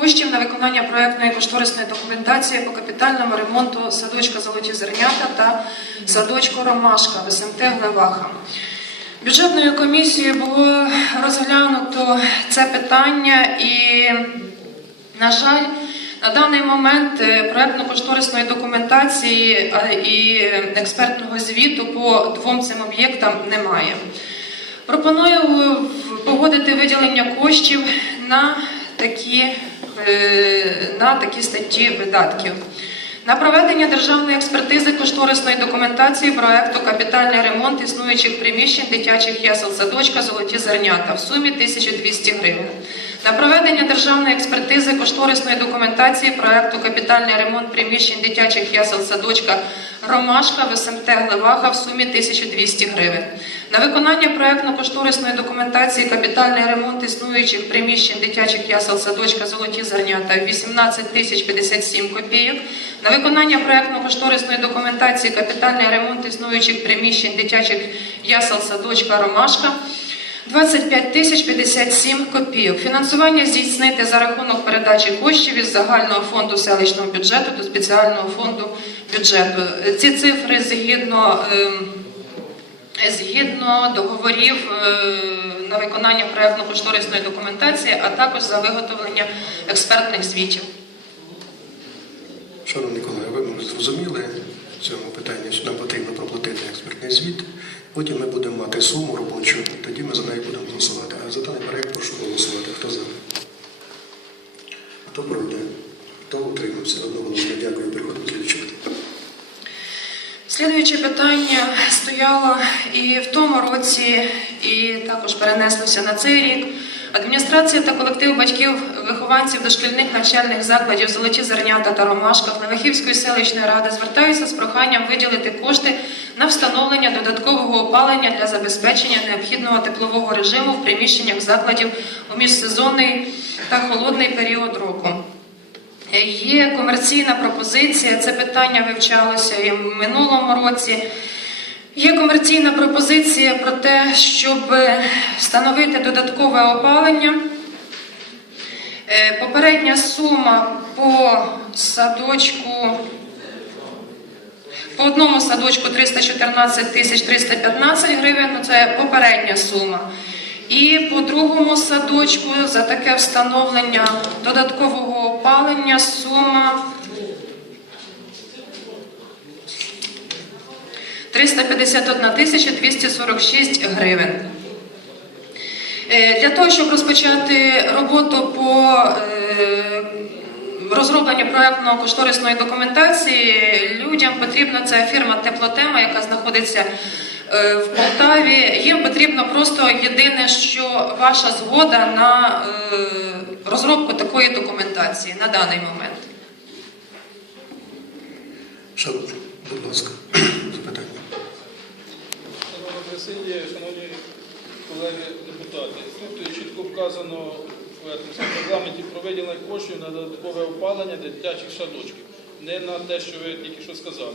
коштів на виконання проектної кошторисної документації по капітальному ремонту садочка Золоті Зернята та садочку Ромашка в СМТ Глеваха. Бюджетною комісією було розглянуто це питання і, на жаль, на даний момент е, проектно-кошторисної документації і експертного звіту по двом цим об'єктам немає. Пропоную погодити виділення коштів на такі, на такі статті видатків. На проведення державної експертизи кошторисної документації проекту капітальний ремонт існуючих приміщень дитячих ясел садочка Золоті зернята в сумі 1200 гривень. На проведення державної експертизи кошторисної документації проекту капітальний ремонт приміщень дитячих ясел садочка Ромашка в СМТ Глеваха в сумі 1200 гривень. На виконання проектно-кошторисної документації капітальний ремонт існуючих приміщень дитячих ясел садочка Золоті зернята 18 тисяч 57 копійок. На виконання проектно-кошторисної документації капітальний ремонт існуючих приміщень дитячих ясел садочка Ромашка 25 тисяч 57 копійок. Фінансування здійснити за рахунок передачі коштів із загального фонду селищного бюджету до спеціального фонду бюджету. Ці цифри згідно. ем, Згідно договорів е, на виконання проєктно-кошторисної документації, а також за виготовлення експертних звітів. Шановні колеги, ви зрозуміли цьому питанні, що нам потрібно проплатити експертний звіт. Потім ми будемо мати суму робочу, тоді ми за неї будемо голосувати. А за даний проект прошу голосувати. Хто за? Хто проти? Хто утримався? Одноголосно дякую. Переходимо до. Слідуюче питання стояло і в тому році, і також перенеслося на цей рік. Адміністрація та колектив батьків вихованців дошкільних навчальних закладів Золоті Зернята та Ромашка Левахівської селищної ради звертаються з проханням виділити кошти на встановлення додаткового опалення для забезпечення необхідного теплового режиму в приміщеннях закладів у міжсезонний та холодний період року. Є комерційна пропозиція, це питання вивчалося і в минулому році. Є комерційна пропозиція про те, щоб встановити додаткове опалення. Е, Попередня сума по садочку, по одному садочку 314 тисяч 315 гривень, ну це попередня сума. І по другому садочку за таке встановлення додаткового опалення сума 351 тисяча 246 гривень. Е, Для того, щоб розпочати роботу по е, розробленню проєктно-кошторисної документації, людям потрібна ця фірма Теплотема, яка знаходиться е, в Полтаві. Їм потрібно просто єдине, що ваша згода на розробку такої документації на даний момент. Шановні, будь ласка. Шановні шановні колеги депутати, тут чітко вказано в регламенті про виділення коштів на додаткове опалення дитячих садочків. Не на те, що ви тільки що сказали.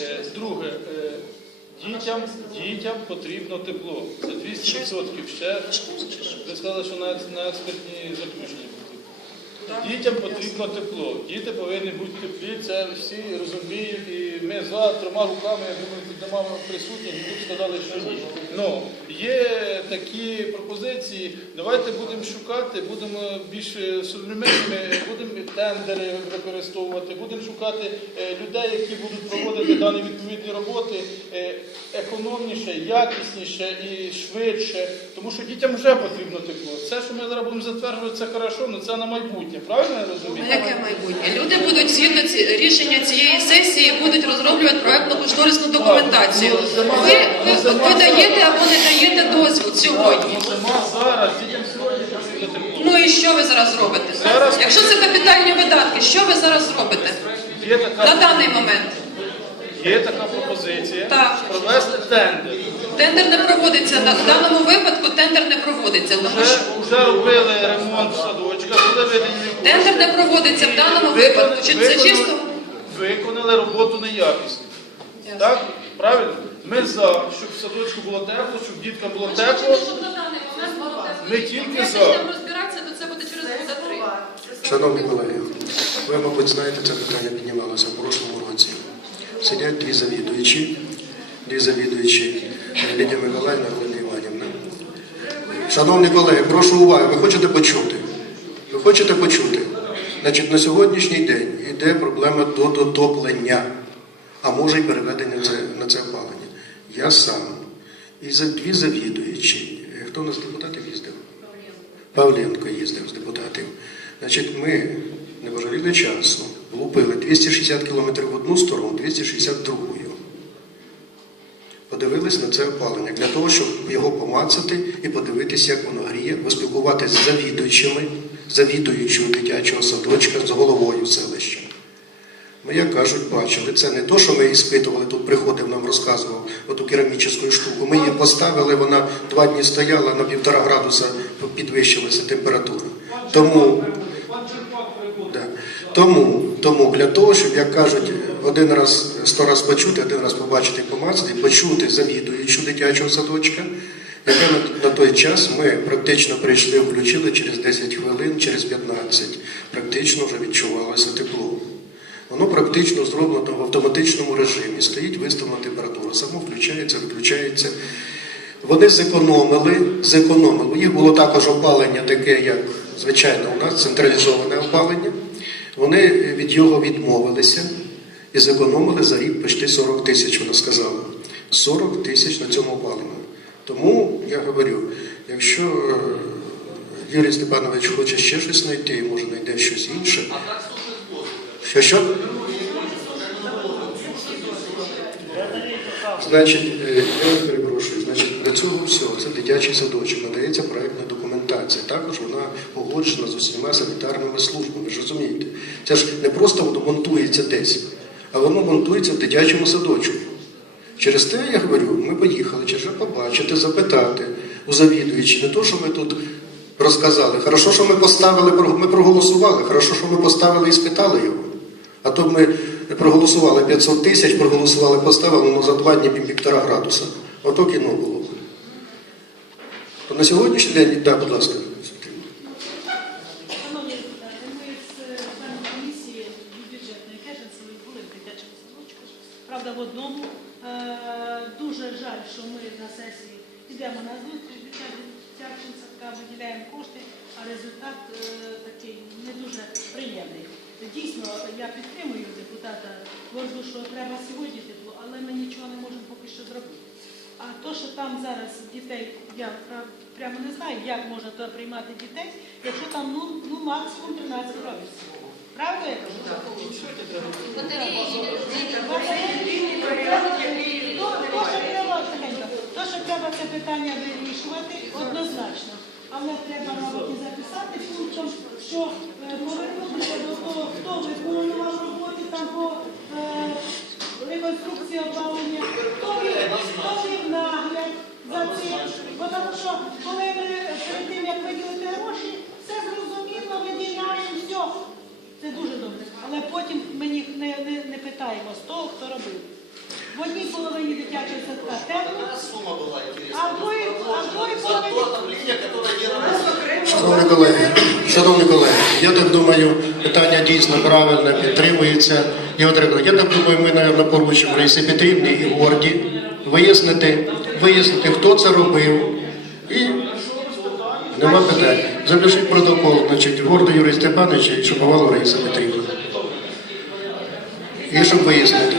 Е, Друге, е, дітям, дітям потрібно тепло. Це 200% ще. Ви сказали, що на експертні заключення. Дітям потрібно тепло. Діти повинні бути теплі, це всі розуміють. І ми за трьома руками, я думаю, під домами присутні, і тут сказали, що ні. Ну, є такі пропозиції. Давайте будемо шукати, будемо більш современними, будемо тендери використовувати, будемо шукати е, людей, які будуть проводити дані відповідні роботи е, економніше, якісніше і швидше. Тому що дітям вже потрібно тепло. Все, що ми зараз будемо затверджувати, це хорошо, але це на майбутнє. Правильно я Ну, розумію? Яке майбутнє? Люди будуть згідно ці рішення цієї сесії будуть розроблювати проєктно-кошторисну документацію. Ви, ви, ви даєте або не даєте дозвіл сьогодні. Зима зараз, дітям сьогодні. Ну і що ви зараз робите? Зараз- Якщо це капітальні видатки, що ви зараз робите Є на така, даний момент? є така пропозиція Так. провести тендер. Тендер не проводиться. На- В даному випадку тендер не проводиться. Тому Вже, що вже робили ремонт садочка, були виділені кошти. Тендер не проводиться в даному випадку. Чи це Виконали- чисто? Виконали роботу неякісно. Так? Правильно? Ми за, щоб в садочку було тепло, щоб діткам було тепло. Ми тільки за. розбиратися, то це буде через года три. Шановні колеги, ви, мабуть, знаєте, це питання піднімалося в прошлому році. Сидять дві завідуючі, дві завідуючі Лідія Миколаївна, Галина Іванівна. Шановні колеги, прошу уваги, ви хочете почути? Хочете почути? Значить, на сьогоднішній день йде проблема до дотоплення, а може й переведення на це опалення. Я сам і за дві завідуючі. Е, Хто у нас з депутатів їздив? Павленко їздив з депутатів. Значить, ми не пожаліли часу, лупили 260 кілометрів в одну сторону, 260 в другу. Подивились на це опалення для того, щоб його помацати і подивитися, як воно гріє, поспілкуватися з завідуючими, завідуючою дитячого садочка з головою селища. Ми, як кажуть, бачили. Це не то, що ми іспитували, тут приходив, нам розказував оту керамічну штуку. Ми її поставили, вона два дні стояла, на півтора градуса підвищилася температура. Тому, да. тому, тому для того, щоб, як кажуть, один раз, сто раз почути, один раз побачити, помацати, почути завідуючу дитячого садочка, яке на, той час ми практично прийшли, включили через 10 хвилин, через 15, практично вже відчувалося тепло. Воно практично зроблено в автоматичному режимі. Стоїть виставлена температура, само включається, виключається. Вони зекономили, зекономили. У їх було також опалення таке, як звичайно у нас, централізоване опалення. Вони від його відмовилися і зекономили за рік почти 40 тисяч, вона сказала. 40 тисяч на цьому опаленні. Тому я говорю, якщо е, Юрій Степанович хоче ще щось знайти, може знайде щось інше. Що що? Значить, е, я перепрошую, значить, для цього всього це дитячий садочок, надається проєктна документація. Також вона погоджена з усіма санітарними службами. Ви ж розумієте? Це ж не просто воно монтується десь, а воно монтується в дитячому садочку. Через те, я говорю, ми поїхали, вже побачити, запитати у завідуючі, не то, що ми тут розказали. Хорошо, що ми поставили, ми проголосували, хорошо, що ми поставили і спитали його. А то ми проголосували 500 тисяч, проголосували, поставили, ну за два дні півтора градуса. Ото кіно було. То на сьогоднішній день, так, будь ласка. Правда, в одному дуже жаль, що ми на сесії йдемо на зустріч дитячим садкам, виділяємо кошти, а результат е, такий не дуже приємний. Дійсно, я підтримую депутата Горду, що треба сьогодні тепло, але ми нічого не можемо поки що зробити. А то, що там зараз дітей, я прямо не знаю, як можна туди приймати дітей, якщо там ну, ну максимум 13 градусів. Правда я кажу? Так, і що тихенько, то, що треба це питання вирішувати однозначно. Але треба, мабуть, і записати пунктом, що е, повернутися до того, хто виконував роботи там по е, реконструкції опалення, хто вів, хто вів нагляд за цим. Бо тому що коли ми перед тим, як виділити гроші, все зрозуміло, виділяємо, все. Це дуже добре. Але потім ми їх не, не, не питаємо з того, хто робив. В одній половині дитячого садка тепло, Сумма была интересна. а в другій, а в другій За отопление, которое не работает. Шановні колеги, шановні колеги, я так думаю, питання дійсно правильне, підтримується. Я, так думаю, ми, мабуть, поручимо Раїсі Петрівні і Горді вияснити, вияснити, хто це робив. І нема питань. Запишіть протокол, значить, Гордо Юрій Степанович і Шаповалов Раїса Петрівна. І щоб вияснити.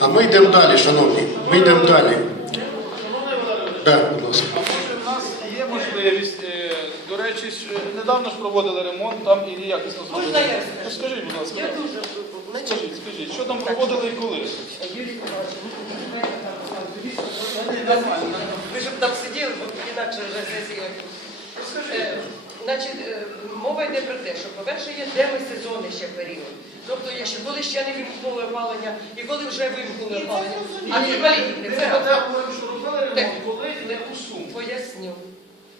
А ми йдемо далі, шановні. Ми йдемо далі. Так, будь ласка. У нас є можливість, е, до речі, е, недавно ж проводили ремонт там і якісно зробили. Ну, Скажіть, будь ласка, скажіть, скажіть, що там проводили і коли? Ви щоб там сиділи, бо інакше вже сесія. Е, Значить, е, мова йде про те, що, по-перше, є демисезонний ще період. Тобто, якщо коли ще не вимкнули опалення, і коли вже вимкнули опалення. А ці валідні, це говоримо, що робили ремонт, коли яку суму. Поясню.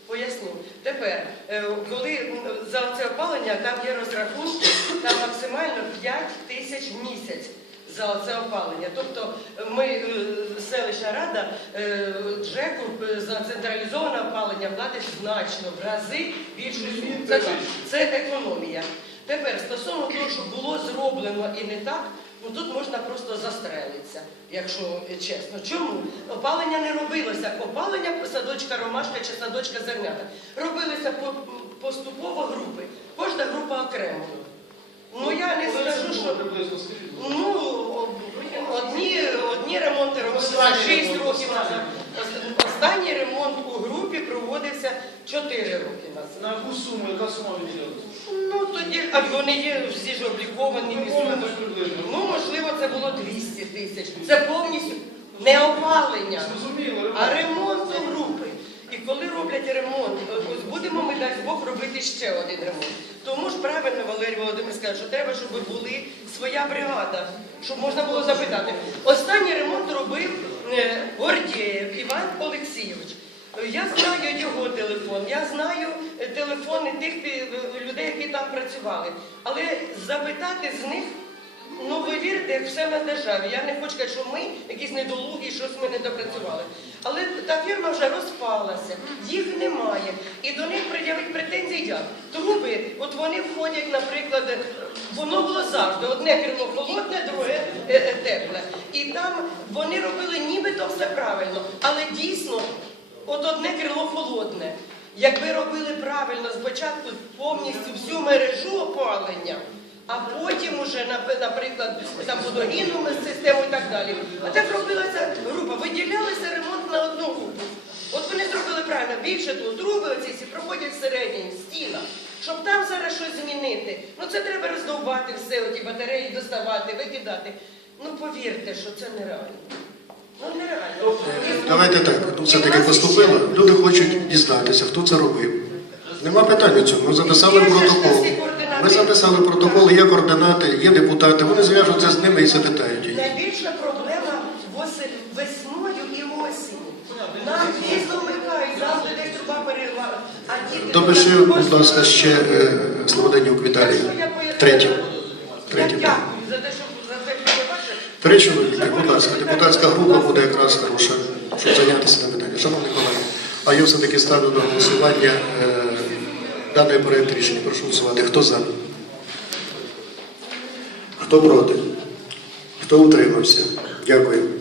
Поясню. Тепер, е, коли за це опалення там є розрахунки, там максимально 5 тисяч в місяць за це опалення. Тобто ми, е, селищна рада, е, ЖЕКу е, за централізоване опалення платить значно в рази більшу суму. Це, це економія. Тепер стосовно того, що було зроблено і не так, ну тут можна просто застрелитися, якщо чесно. Чому? Опалення не робилося. Опалення садочка Ромашка чи садочка Зернята. Робилися по- поступово групи. Кожна група окремо. Ну я не скажу, що. Ну, одні ремонти робилися 6 років назад. Останній ремонт у групі проводився 4 роки назад. На яку суму, яка сума відділилася? Ну тоді, а вони є всі ж обліковані. Ну. Ну, можливо, це було 200 тисяч. Це повністю не опалення, а ремонт роблять ремонт, будемо ми дасть Бог робити ще один ремонт. Тому ж правильно Валерій Володимир сказав, що треба, щоб були своя бригада, щоб можна було запитати. Останній ремонт робив е, Гордєєв Іван Олексійович. Я знаю його телефон, я знаю телефони тих е, людей, які там працювали. Але запитати з них Ну, ви вірите, як все на державі. Я не хочу сказати, що ми якісь недолугі, щось ми не допрацювали. Але та фірма вже розпалася, їх немає. І до них пред'явить претензії як? Труби, от вони входять, наприклад, воно було завжди. Одне крило холодне, друге е, е, тепле. І там вони робили нібито все правильно, але дійсно, от одне крило холодне. Якби робили правильно спочатку повністю всю мережу опалення, а потім уже, наприклад, там водогінну систему і так далі. А так робилася група, виділялися ремонт на одну групу. От вони зробили правильно, більше того, труби оці всі проходять всередині, в стінах. Щоб там зараз щось змінити, ну це треба роздовбати все, оті батареї доставати, викидати. Ну повірте, що це нереально. Ну нереально. Давайте так, ну все-таки поступило. Люди хочуть дізнатися, хто це робив. Нема питань до цього. Ми записали протокол. Ми записали протокол, є координати, є депутати. Вони зв'яжуться з ними і запитають їх. Найбільша проблема вос- весною і осінню. Нам пізно вмикають, завжди десь труба перерва. А діти Допиши, будь ласка, ще е, Слободенюк Віталій. Третє. Я Третє. дякую за те, що за те, що ви бачите. Три чоловіки, будь ласка, депутатська група буде якраз хороша, щоб зайнятися цим питанням. Шановні колеги, а я все-таки ставлю на голосування е, даний проєкт рішення. Прошу голосувати. Хто за? Хто проти? Хто утримався? Дякую.